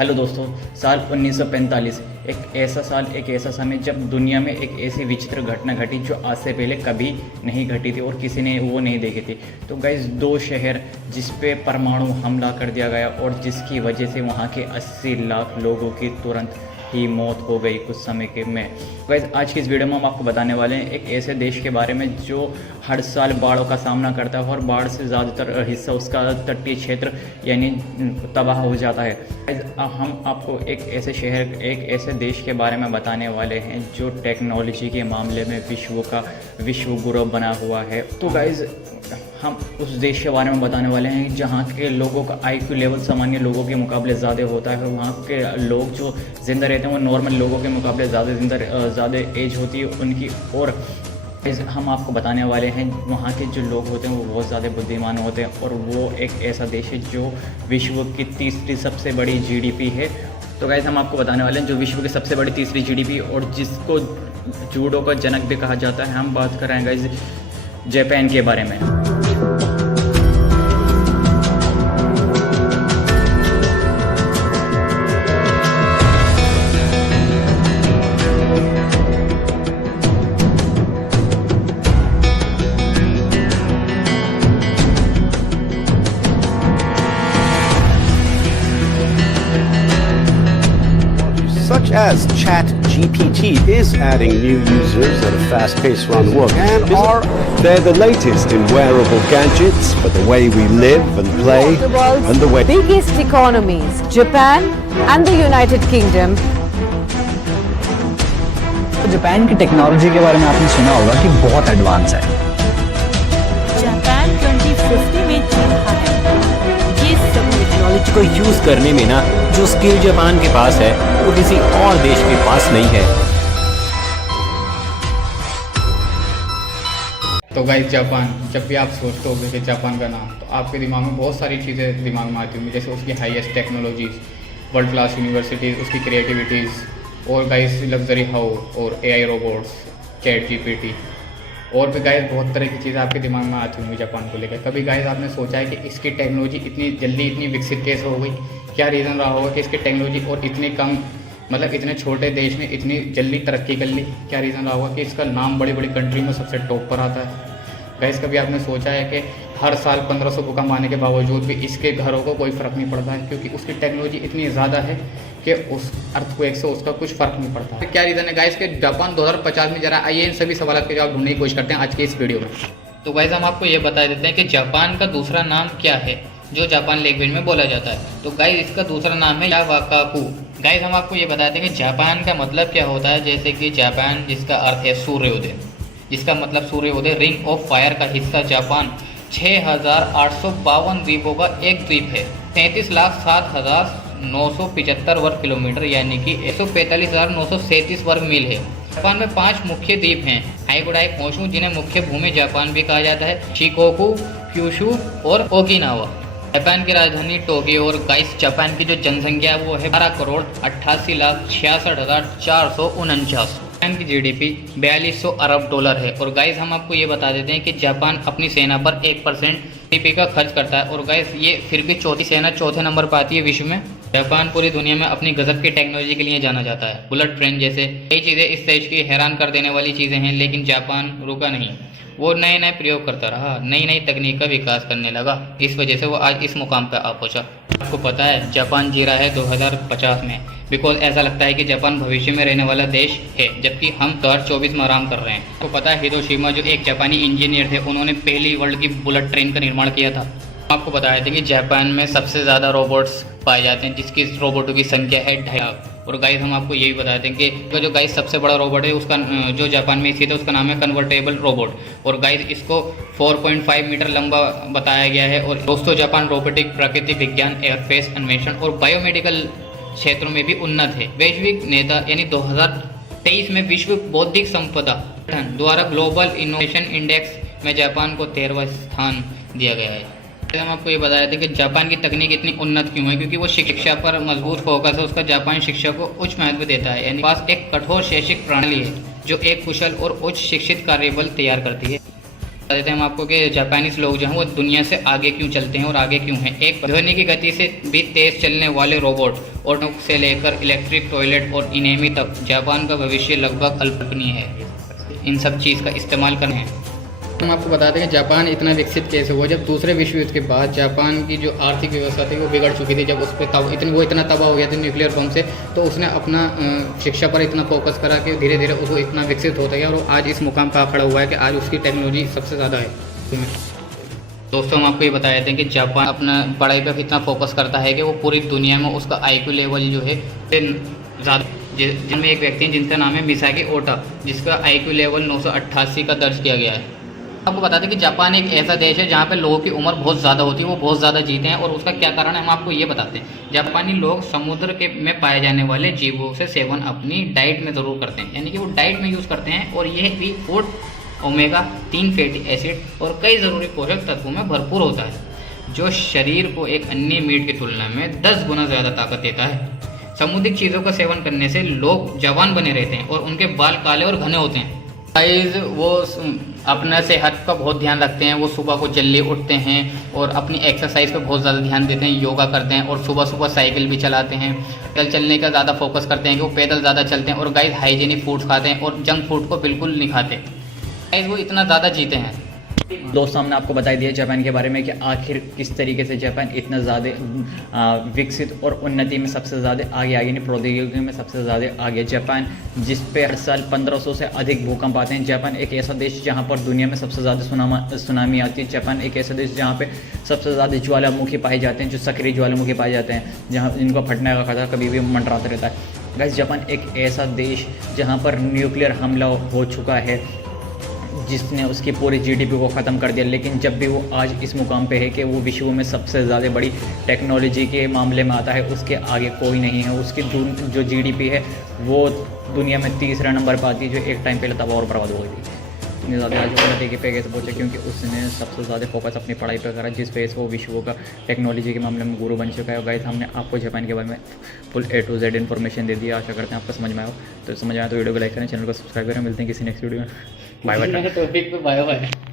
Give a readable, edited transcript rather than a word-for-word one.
Hello दोस्तों, साल 1945 एक ऐसा साल, एक ऐसा समय जब दुनिया में एक ऐसी विचित्र घटना घटी जो आज से पहले कभी नहीं घटी थी और किसी ने वो नहीं देखी थी। तो गाइस, दो शहर जिस पे परमाणु हमला कर दिया गया और जिसकी वजह से वहाँ के 80 लाख लोगों की तुरंत ही मौत हो गई कुछ समय के में। गाइस, आज की इस वीडियो में हम आपको बताने वाले हैं एक ऐसे देश के बारे में जो हर साल बाढ़ों का सामना करता है और बाढ़ से ज़्यादातर हिस्सा उसका तटीय क्षेत्र यानी तबाह हो जाता है। गाइस, हम आपको एक ऐसे शहर, एक ऐसे देश के बारे में बताने वाले हैं जो टेक्नोलॉजी के मामले में विश्व गुरु बना हुआ है। तो गाइस, हम उस देश के बारे में बताने वाले हैं जहाँ के लोगों का IQ लेवल सामान्य लोगों के मुकाबले ज़्यादा होता है। वहाँ के लोग जो ज़िंदा रहते हैं वो नॉर्मल लोगों के मुकाबले ज़्यादा एज होती है उनकी। और हम आपको बताने वाले हैं वहाँ के जो लोग होते हैं वो बहुत ज़्यादा बुद्धिमान होते हैं और वो एक ऐसा देश है जो विश्व की तीसरी सबसे बड़ी GDP है। तो गाइस, हम आपको बताने वाले हैं जो विश्व की सबसे बड़ी तीसरी GDP और जिसको जूडो का जनक भी कहा जाता है। हम बात कर रहे हैं गाइस जापान के बारे में। Such as ChatGPT is adding new users at a fast pace around the world, and they're the latest in wearable gadgets for the way we live and play the world's and the way biggest economies, Japan and the United Kingdom. तो Japan की technology के बारे में आपने सुना होगा कि बहुत एडवांस है। जापान 2050 में चल रहा है। ये सब टेक्नोलॉजी को यूज करने में ना जो स्किल जापान के पास है वो किसी और देश के पास नहीं है। तो गाइस, जापान, जब भी आप सोचते होगे कि जापान का नाम, तो आपके दिमाग में बहुत सारी चीज़ें दिमाग में आती होंगी, जैसे उसकी highest technologies, world class universities, उसकी क्रिएटिविटीज़ और गाइस लग्जरी हाउस और AI रोबोट्स, ChatGPT और भी गाइस बहुत तरह की चीज़ें आपके दिमाग में आती होंगी जापान को लेकर। कभी गाइस आपने सोचा है कि इसकी टेक्नोलॉजी इतनी जल्दी इतनी विकसित कैसे हो गई? क्या रीज़न रहा होगा कि इसकी टेक्नोलॉजी और इतनी कम, मतलब इतने छोटे देश में इतनी जल्दी तरक्की कर ली? क्या रीज़न रहा होगा कि इसका नाम बड़ी बड़ी कंट्री में सबसे टॉप पर आता है? गाइस, कभी आपने सोचा है कि हर साल 1500 भूकंप आने के बावजूद भी इसके घरों को कोई फ़र्क नहीं पड़ता है, क्योंकि उसकी टेक्नोलॉजी इतनी ज़्यादा है कि उस अर्थक्वेक से उसका कुछ फ़र्क नहीं पड़ता है। क्या रीज़न है गाइस कि जापान 2050 में? जरा आइए इन सभी सवालों के जवाब ढूंढने की कोशिश करते हैं आज के इस वीडियो में। तो गाइस, हम आपको ये बता देते हैं कि जापान का दूसरा नाम क्या है जो जापान लैंग्वेज में बोला जाता है। तो गाइस, इसका दूसरा नाम है यावाकाकू। गाइस, हम आपको ये बताते हैं कि जापान का मतलब क्या होता है। जैसे कि जापान, जिसका अर्थ है सूर्योदय, जिसका मतलब सूर्योदय। रिंग ऑफ फायर का हिस्सा जापान 6,852 द्वीपों का एक द्वीप है। 33,07,975 वर्ग किलोमीटर यानी कि 145,937 वर्ग मील है। जापान में 5 मुख्य द्वीप हैं, आइगोडाई, होशू, जिन्हें मुख्य भूमि जापान भी कहा जाता है, शिकोकू, क्यूशू और ओकिनावा। जापान की राजधानी टोक्यो। और गाइस, जापान की जो जनसंख्या है वो है 12,88,66,449। जापान की GDP 4200 अरब डॉलर है। और गाइस, हम आपको ये बता देते हैं कि जापान अपनी सेना पर 1% GDP का खर्च करता है। और गाइस, ये फिर भी चौथे नंबर पर आती है विश्व में। जापान पूरी दुनिया में अपनी गजब की टेक्नोलॉजी के लिए जाना जाता है। बुलेट ट्रेन जैसे कई चीज़ें इस देश की हैरान कर देने वाली चीज़ें हैं, लेकिन जापान रुका नहीं। वो नए नए प्रयोग करता रहा, नई नई तकनीक का विकास करने लगा। इस वजह से वो आज इस मुकाम पर आ पहुंचा। आपको पता है जापान जी रहा है 2050 में, बिकॉज ऐसा लगता है कि जापान भविष्य में रहने वाला देश है, जबकि हम 2024 में आराम कर रहे हैं। आपको पता है हिरोशिमा, जो एक जापानी इंजीनियर थे, उन्होंने पहली वर्ल्ड की बुलेट ट्रेन का निर्माण किया था। आपको बताया था कि जापान में सबसे ज़्यादा रोबोट्स पाए जाते हैं, जिसकी रोबोटों की संख्या है 2.5 लाख। और गाइस, हम आपको यही बताते हैं कि जो गाइस सबसे बड़ा रोबोट है उसका, जो जापान में स्थित है, उसका नाम है कन्वर्टेबल रोबोट। और गाइस, इसको 4.5 मीटर लंबा बताया गया है। और दोस्तों, जापान रोबोटिक, प्राकृतिक विज्ञान, एयरस्पेस अन्वेषण और बायोमेडिकल क्षेत्रों में भी उन्नत है। वैश्विक नेता यानी 2023 में विश्व बौद्धिक संपदा द्वारा ग्लोबल इनोवेशन इंडेक्स में जापान को 13वां स्थान दिया गया है। हम आपको ये बता रहे थे कि जापान की तकनीक इतनी उन्नत क्यों है, क्योंकि वो शिक्षा पर मजबूत फोकस है उसका। जापान शिक्षा को उच्च महत्व देता है, यानी पास एक कठोर शैक्षिक प्रणाली है जो एक कुशल और उच्च शिक्षित कार्यबल तैयार करती है। बता देते हैं हम आपको कि जापानीज लोग जो हैं वो दुनिया से आगे क्यों चलते हैं और आगे क्यों हैं। एक ध्वनि की गति से भी तेज चलने वाले रोबोट ऑटो से लेकर इलेक्ट्रिक टॉयलेट और इनेमी तक जापान का भविष्य लगभग अल्पकल्पनीय है। इन सब चीज़ का इस्तेमाल करना है। हम आपको बताते हैं कि जापान इतना विकसित कैसे हुआ। जब दूसरे विश्व युद्ध के बाद जापान की जो आर्थिक व्यवस्था थी वो बिगड़ चुकी थी। जब उस पर वो इतना तबाह हो गया था न्यूक्लियर बम से, तो उसने अपना शिक्षा पर इतना फोकस करा कि धीरे धीरे उसको इतना विकसित होता गया और आज इस मुकाम पर खड़ा हुआ है कि आज उसकी टेक्नोलॉजी सबसे ज़्यादा है। दोस्तों हम आपको ये बता देते हैं कि जापान अपना पढ़ाई पर इतना फोकस करता है कि वो पूरी दुनिया में उसका IQ लेवल जो है ज़्यादा, जिनमें एक व्यक्ति हैं जिनका नाम है मिसाकी ओटा, जिसका IQ लेवल 988 का दर्ज किया गया है। आपको बताते हैं कि जापान एक ऐसा देश है जहाँ पे लोगों की उम्र बहुत ज़्यादा होती है, वो बहुत ज़्यादा जीते हैं। और उसका क्या कारण है हम आपको ये बताते हैं। जापानी लोग समुद्र के में पाए जाने वाले जीवों से सेवन अपनी डाइट में ज़रूर करते हैं, यानी कि वो डाइट में यूज़ करते हैं। और यह भी फूड ओमेगा-3 फैटी एसिड और कई ज़रूरी पोषक तत्वों में भरपूर होता है, जो शरीर को एक अन्य मीट की तुलना में 10 गुना ज़्यादा ताकत देता है। समुद्री चीज़ों का सेवन करने से लोग जवान बने रहते हैं और उनके बाल काले और घने होते हैं। गाइस वो अपना सेहत का बहुत ध्यान रखते हैं। वो सुबह को जल्दी उठते हैं और अपनी एक्सरसाइज पे बहुत ज़्यादा ध्यान देते हैं, योगा करते हैं और सुबह सुबह साइकिल भी चलाते हैं। पैदल चलने का ज़्यादा फोकस करते हैं कि वो पैदल ज़्यादा चलते हैं। और गाइस हाइजीनिक फूड्स खाते हैं और जंक फूड को बिल्कुल नहीं खाते। गाइस वो इतना ज़्यादा जीते हैं। दोस्तों हमने आपको बता दिया जापान के बारे में कि आखिर किस तरीके से जापान इतना ज़्यादा विकसित और उन्नति में सबसे ज़्यादा आगे नहीं प्रौद्योगिकी में सबसे ज़्यादा आगे। जापान जिस पे हर साल 1500 से अधिक भूकंप आते हैं। जापान एक ऐसा देश जहां पर दुनिया में सबसे ज़्यादा सुनामी आती है। जापान एक ऐसा देश जहां पे सबसे ज़्यादा ज्वालामुखी पाए जाते हैं, जो सक्रिय ज्वालामुखी पाए जाते हैं, जहाँ इनको फटने का खतरा कभी भी मंडराता रहता है। गाइस जापान एक ऐसा देश जहाँ पर न्यूक्लियर हमला हो चुका है जिसने उसकी पूरी GDP को ख़त्म कर दिया, लेकिन जब भी वो आज इस मुकाम पे है कि वो विश्व में सबसे ज़्यादा बड़ी टेक्नोलॉजी के मामले में आता है, उसके आगे कोई नहीं है। उसकी जो GDP है वो दुनिया में तीसरा नंबर पर आती है, जो एक टाइम पहले तबाह और बर्बाद हो गई थी। इतनी ज़्यादा आज उन्नति के पे कैसे पहुँचे, क्योंकि उसने सबसे ज़्यादा फोकस अपनी पढ़ाई पर करा, जिस वजह से वो विश्व का टेक्नोलॉजी के मामले में गुरु बन चुका है। गाइस हमने आपको जापान के बारे में full A to Z information दे दी। आशा करते हैं आपको समझ में आया हो। तो समझ आया तो वीडियो को लाइक करें, चैनल को सब्सक्राइब करें। मिलते हैं किसी नेक्स्ट वीडियो में। Bye bye. टॉपिक पे बाय बाय।